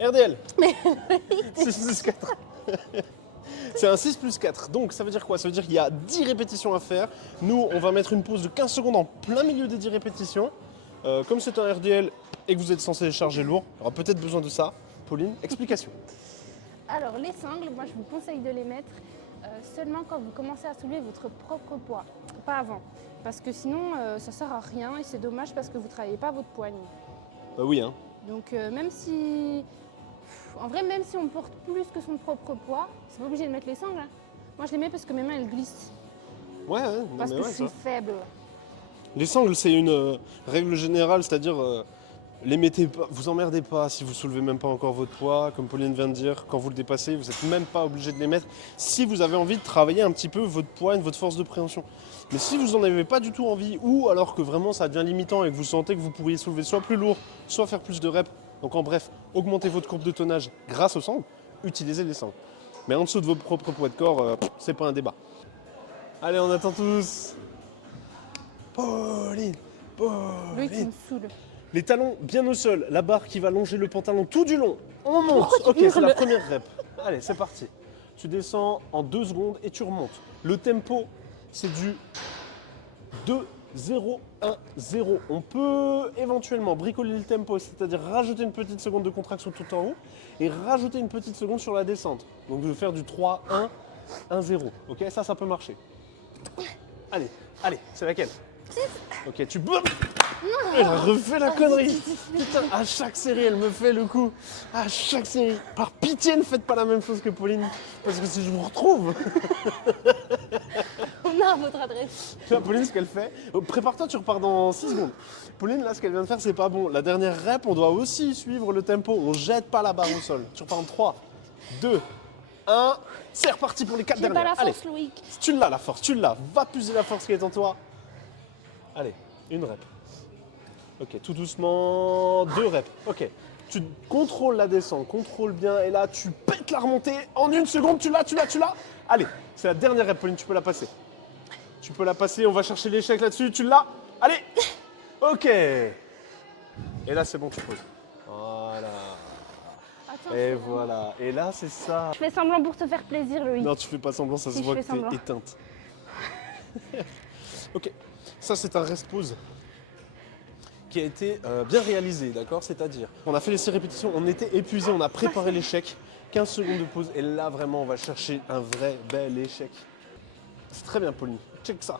RDL. Mais 6 plus 4. C'est un 6 plus 4. Donc ça veut dire quoi? Ça veut dire qu'il y a 10 répétitions à faire. Nous, on va mettre une pause de 15 secondes en plein milieu des 10 répétitions. Comme c'est un RDL et que vous êtes censé charger lourd, il y aura peut-être besoin de ça. Pauline, explication. alors, les sangles, moi je vous conseille de les mettre seulement quand vous commencez à soulever votre propre poids, pas avant. Parce que sinon, ça sert à rien et c'est dommage parce que vous ne travaillez pas votre poigne. Bah oui, hein. Donc, même si. En vrai, même si on porte plus que son propre poids, c'est pas obligé de mettre les sangles, hein. Moi je les mets parce que mes mains elles glissent. Ouais, non, Parce mais que ouais, je suis ça. faible. Les sangles, c'est une règle générale, c'est-à-dire les mettez pas, vous emmerdez pas si vous soulevez même pas encore votre poids, comme Pauline vient de dire, quand vous le dépassez, vous n'êtes même pas obligé de les mettre si vous avez envie de travailler un petit peu votre poigne, votre force de préhension. Mais si vous n'en avez pas du tout envie, ou alors que vraiment ça devient limitant et que vous sentez que vous pourriez soulever soit plus lourd, soit faire plus de reps, donc en bref, augmenter votre courbe de tonnage grâce aux sangles, utilisez les sangles. Mais en dessous de vos propres poids de corps, c'est pas un débat. Allez, on attend tous. Pauline, Lui qui Pauline. me saoule. Les talons bien au sol, la barre qui va longer le pantalon tout du long. On monte. Pourquoi Ok, tu c'est la hurles? première rep. Allez, c'est parti. Tu descends en 2 secondes et tu remontes. Le tempo, c'est du 2, 0, 1, 0. On peut éventuellement bricoler le tempo, c'est-à-dire rajouter une petite seconde de contraction tout en haut et rajouter une petite seconde sur la descente. Donc de faire du 3, 1, 1, 0. Ok, ça peut marcher. Allez, allez, c'est laquelle? Ok, tu boum. Elle a refait la connerie. Putain, à chaque série, elle me fait le coup. À chaque série. Par pitié, ne faites pas la même chose que Pauline. Parce que si je vous retrouve. On a votre adresse. Tu vois, Pauline, ce qu'elle fait. Prépare-toi, tu repars dans 6 secondes. Pauline, là, ce qu'elle vient de faire, c'est pas bon. La dernière rep, on doit aussi suivre le tempo. On jette pas la barre au sol. Tu repars en 3, 2, 1. C'est reparti pour les 4 J'ai pas dernières. la Allez, force, Loïc. tu l'as la force, tu l'as. Va puiser la force qui est en toi. Allez, une rep. Ok, tout doucement, 2 reps. Ok, tu contrôles la descente, contrôle bien, et là tu pètes la remontée. En 1 seconde, tu l'as. Allez, c'est la dernière rep, Pauline, tu peux la passer. Tu peux la passer, on va chercher l'échec là-dessus, tu l'as. Allez. Ok. Et là c'est bon, tu poses. Voilà. Attends, Et voilà. Et là c'est ça. je fais semblant pour te faire plaisir, Loïc. Non, tu fais pas semblant, ça Si, se je voit fais que t'es semblant. éteinte. Ok, ça c'est un rest pause qui a été bien réalisé, d'accord? C'est-à-dire, on a fait les 6 répétitions, on était épuisé, on a préparé l'échec, 15 secondes de pause, et là vraiment on va chercher un vrai bel échec. C'est très bien, Pauline, check ça.